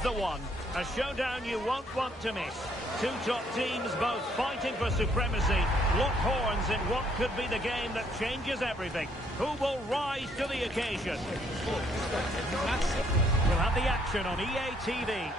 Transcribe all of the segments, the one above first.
is the one. A showdown you won't want to miss. Two top teams both fighting for supremacy. Lock horns in what could be the game that changes everything. Who will rise to the occasion? We'll have the action on EA TV.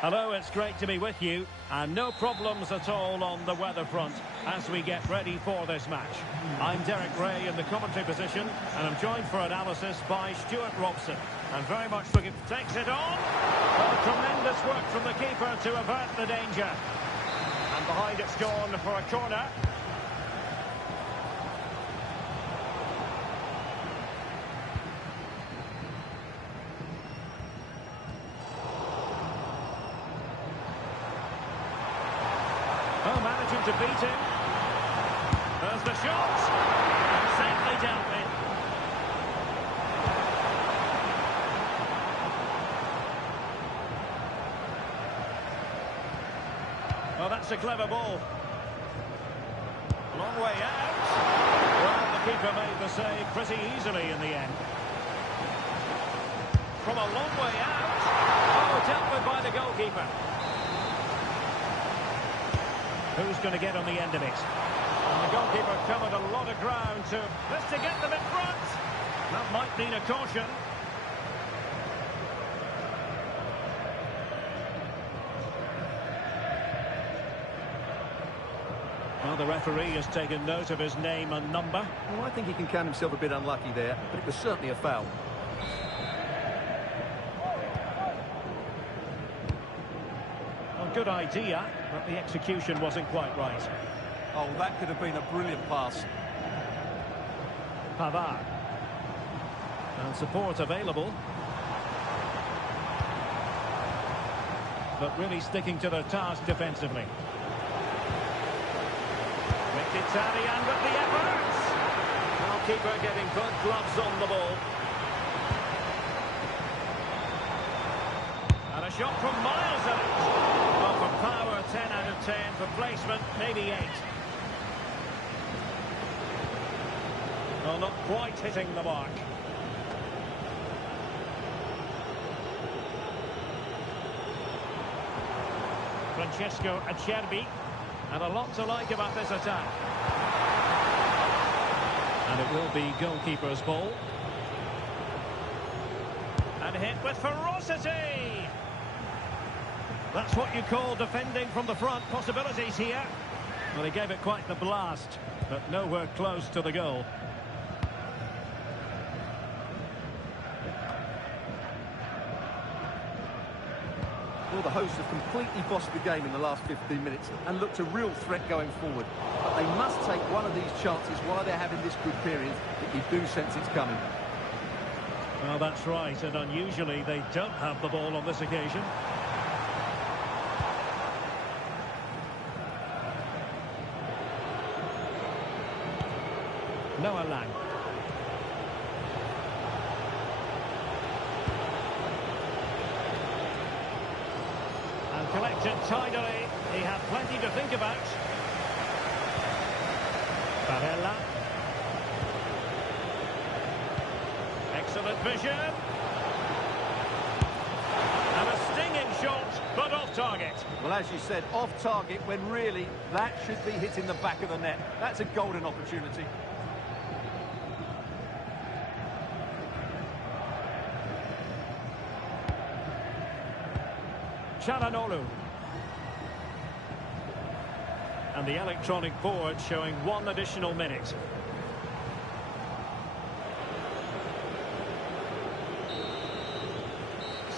Hello, it's great to be with you, and no problems at all on the weather front as we get ready for this match. I'm Derek Ray in the commentary position, and I'm joined for analysis by Stuart Robson. And very much looking... Takes it on. Well, tremendous work from the keeper to avert the danger. And behind it's gone for a corner. Oh, managing to beat him. There's the shot. And safely dealt with. Oh, that's a clever ball. Long way out. Well, the keeper made the save pretty easily in the end. From a long way out. Oh, dealt with by the goalkeeper. Who's going to get on the end of it? And the goalkeeper covered a lot of ground to get them in front. That might mean a caution. Well, the referee has taken note of his name and number. Well, I think he can count himself a bit unlucky there, but it was certainly a foul. Good idea, but the execution wasn't quite right. Oh, that could have been a brilliant pass. Pavard. And support available. But really sticking to their task defensively. Mkhitaryan with the efforts. Goalkeeper getting both gloves on the ball. And a shot from miles out. Well, for power, 10 out of 10. For placement, maybe 8. Well, not quite hitting the mark. Francesco Acerbi. And a lot to like about this attack. And it will be goalkeeper's ball. And hit with ferocity. That's what you call defending from the front. Possibilities here. Well, he gave it quite the blast, but nowhere close to the goal. Well, the hosts have completely bossed the game in the last 15 minutes and looked a real threat going forward. But they must take one of these chances while they're having this good period that you do sense it's coming. Well, that's right, and unusually they don't have the ball on this occasion. Noah Lang. And collected tidily. He had plenty to think about. Barella. Excellent vision. And a stinging shot, but off target. Well, as you said, off target when really that should be hitting the back of the net. That's a golden opportunity. Çalhanoğlu. And the electronic board showing 1 additional minute.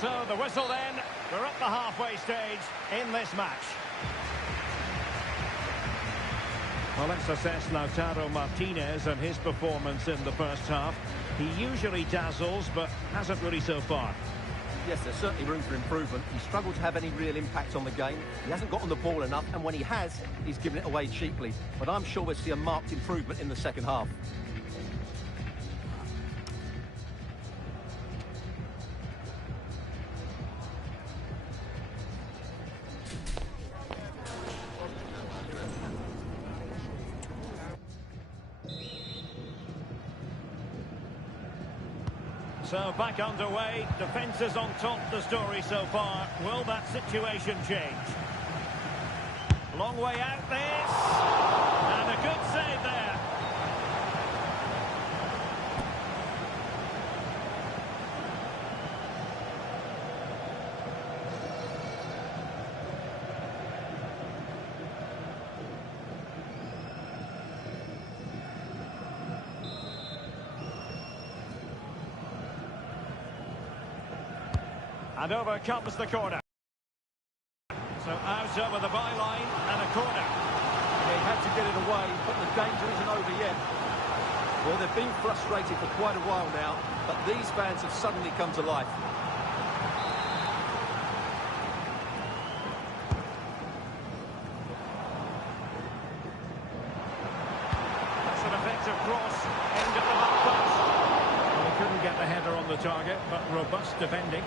So the whistle then. We're at the halfway stage in this match. Well, let's assess Lautaro Martinez and his performance in the first half. He usually dazzles, but hasn't really so far. Yes, there's certainly room for improvement. He struggled to have any real impact on the game. He hasn't got on the ball enough, and when he has, he's given it away cheaply. But I'm sure we'll see a marked improvement in the second half. So back underway, defence is on top the story so far. Will that situation change? Long way out this, and a good save there. And over comes the corner. So out over the byline and a corner. They had to get it away, but the danger isn't over yet. Well, they've been frustrated for quite a while now, but these fans have suddenly come to life. That's an effective cross, aimed at the back post. Well, he couldn't get the header on the target, but robust defending.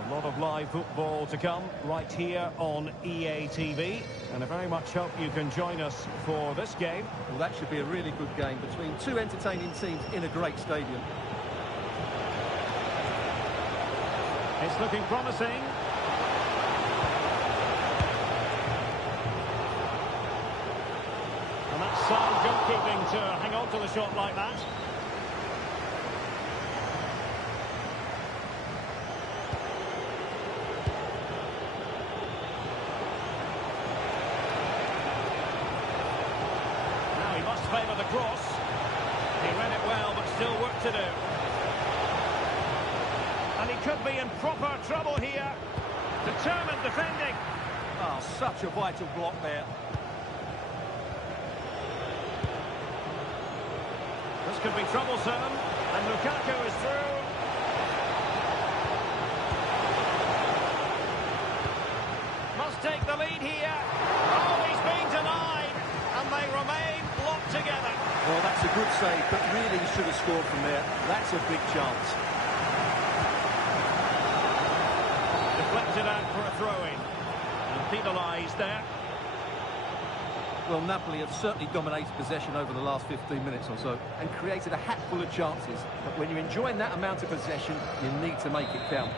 A lot of live football to come right here on EA TV, and I very much hope you can join us for this game. Well, that should be a really good game between two entertaining teams in a great stadium. It's looking promising. And that's sound goalkeeping to hang on to the shot like that. Favour the cross. He read it well, but still work to do. And he could be in proper trouble here. Determined defending. Oh, such a vital block there. This could be troublesome. And Lukaku is through. Must take the lead here. Oh, he's been denied. And they remain locked together. Well, that's a good save, but really he should have scored from there. That's a big chance. Deflected out for a throw-in. And penalised there. Well, Napoli have certainly dominated possession over the last 15 minutes or so and created a hatful of chances. But when you're enjoying that amount of possession, you need to make it count.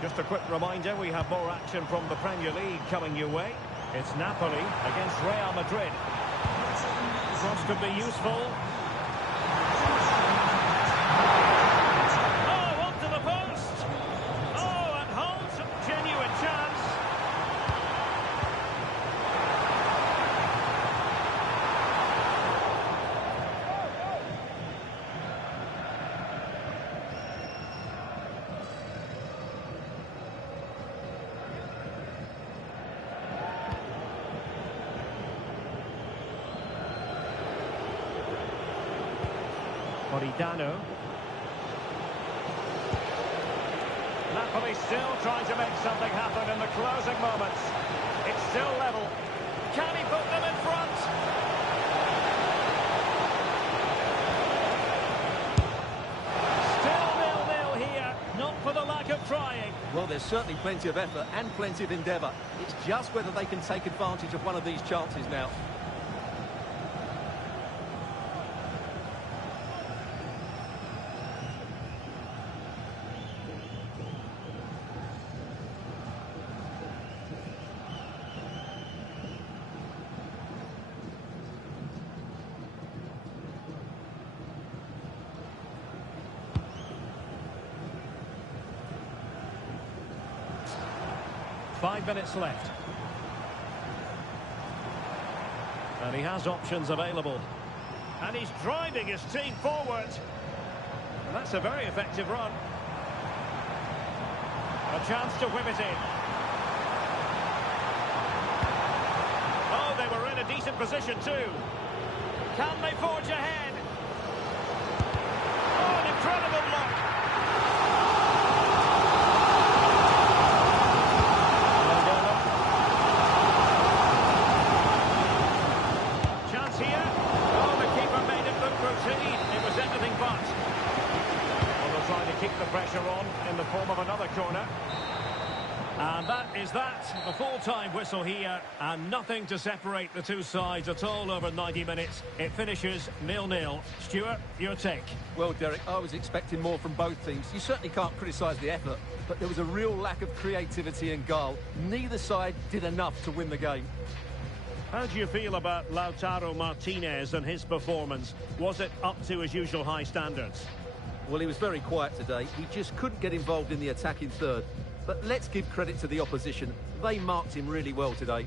Just a quick reminder, we have more action from the Premier League coming your way. It's Napoli against Real Madrid. Cross could be useful. Oh, up to the post! Oh, and holds genuine chance. Politano. Napoli still trying to make something happen in the closing moments. It's still level. Can he put them in front? Still 0-0 here, not for the lack of trying. Well, there's certainly plenty of effort and plenty of endeavour. It's just whether they can take advantage of one of these chances now. Five minutes left. And he has options available. And he's driving his team forward. And that's a very effective run. A chance to whip it in. Oh, they were in a decent position too. Can they forge ahead? Oh, an incredible look. Chance here. Oh, the keeper made it look routine. It was anything but. Well, they'll try to keep the pressure on in the form of another corner. And that is that. The full-time whistle here, and nothing to separate the two sides at all over 90 minutes. It finishes 0-0. Stuart, your take? Well, Derek, I was expecting more from both teams. You certainly can't criticise the effort, but there was a real lack of creativity and guile. Neither side did enough to win the game. How do you feel about Lautaro Martinez and his performance? Was it up to his usual high standards? Well, he was very quiet today. He just couldn't get involved in the attacking third. But let's give credit to the opposition. They marked him really well today.